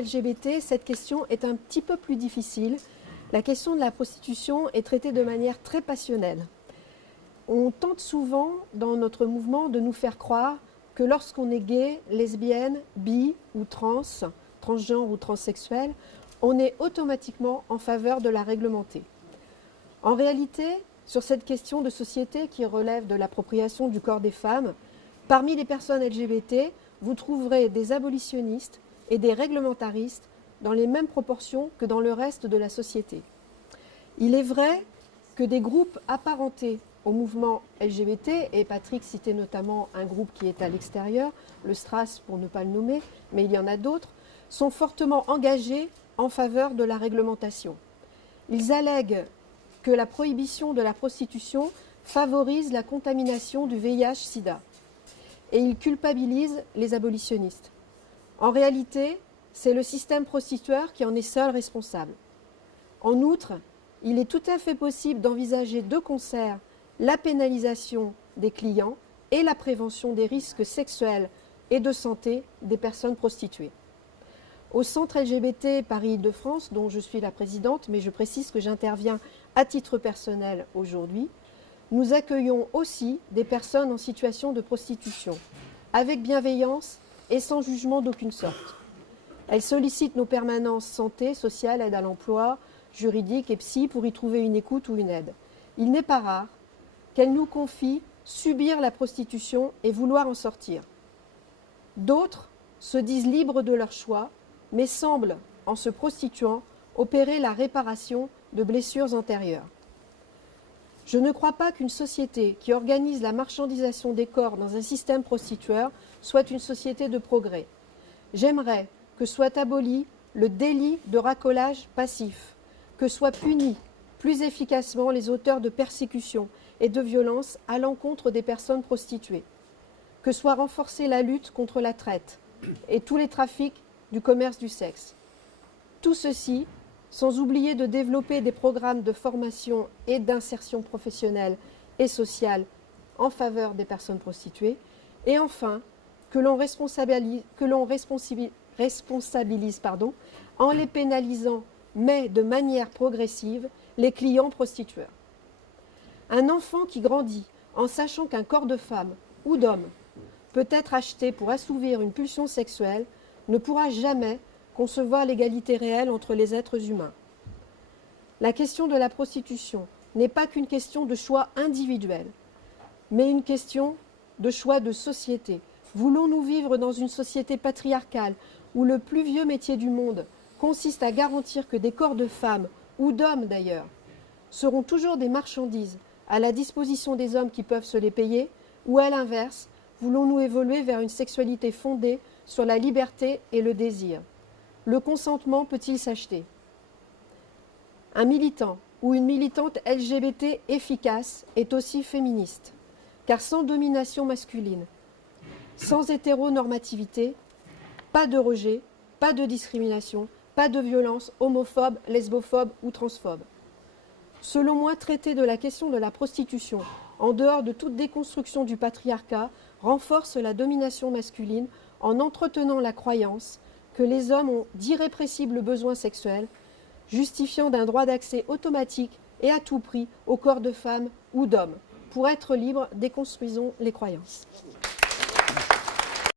LGBT, cette question est un petit peu plus difficile. La question de la prostitution est traitée de manière très passionnelle. On tente souvent, dans notre mouvement, de nous faire croire que lorsqu'on est gay, lesbienne, bi ou transgenre ou transsexuel, on est automatiquement en faveur de la réglementer. En réalité, sur cette question de société qui relève de l'appropriation du corps des femmes, parmi les personnes LGBT, vous trouverez des abolitionnistes et des réglementaristes dans les mêmes proportions que dans le reste de la société. Il est vrai que des groupes apparentés au mouvement LGBT, et Patrick citait notamment un groupe qui est à l'extérieur, le STRAS pour ne pas le nommer, mais il y en a d'autres, sont fortement engagés en faveur de la réglementation. Ils allèguent que la prohibition de la prostitution favorise la contamination du VIH-Sida et ils culpabilisent les abolitionnistes. En réalité, c'est le système prostitueur qui en est seul responsable. En outre, il est tout à fait possible d'envisager de concert la pénalisation des clients et la prévention des risques sexuels et de santé des personnes prostituées. Au Centre LGBT Paris-Île-de-France, dont je suis la présidente, mais je précise que j'interviens à titre personnel aujourd'hui, nous accueillons aussi des personnes en situation de prostitution, avec bienveillance et sans jugement d'aucune sorte. Elles sollicitent nos permanences santé, sociale, aide à l'emploi, juridique et psy pour y trouver une écoute ou une aide. Il n'est pas rare qu'elles nous confient subir la prostitution et vouloir en sortir. D'autres se disent libres de leur choix, mais semblent, en se prostituant, opérer la réparation de blessures antérieures. Je ne crois pas qu'une société qui organise la marchandisation des corps dans un système prostitueur soit une société de progrès. J'aimerais que soit aboli le délit de racolage passif, que soient punis plus efficacement les auteurs de persécutions et de violences à l'encontre des personnes prostituées, que soit renforcée la lutte contre la traite et tous les trafics du commerce du sexe. Tout ceci sans oublier de développer des programmes de formation et d'insertion professionnelle et sociale en faveur des personnes prostituées, et enfin, que l'on responsabilise, en les pénalisant, mais de manière progressive, les clients prostitueurs. Un enfant qui grandit en sachant qu'un corps de femme ou d'homme peut être acheté pour assouvir une pulsion sexuelle ne pourra jamais concevoir l'égalité réelle entre les êtres humains. La question de la prostitution n'est pas qu'une question de choix individuel, mais une question de choix de société. Voulons-nous vivre dans une société patriarcale où le plus vieux métier du monde consiste à garantir que des corps de femmes, ou d'hommes d'ailleurs, seront toujours des marchandises à la disposition des hommes qui peuvent se les payer, ou à l'inverse, voulons-nous évoluer vers une sexualité fondée sur la liberté et le désir? Le consentement peut-il s'acheter? Un militant ou une militante LGBT efficace est aussi féministe, car sans domination masculine, sans hétéronormativité, pas de rejet, pas de discrimination, pas de violence homophobe, lesbophobe ou transphobe. Selon moi, traiter de la question de la prostitution en dehors de toute déconstruction du patriarcat renforce la domination masculine en entretenant la croyance que les hommes ont d'irrépressibles besoins sexuels, justifiant d'un droit d'accès automatique et à tout prix au corps de femmes ou d'hommes. Pour être libres, déconstruisons les croyances.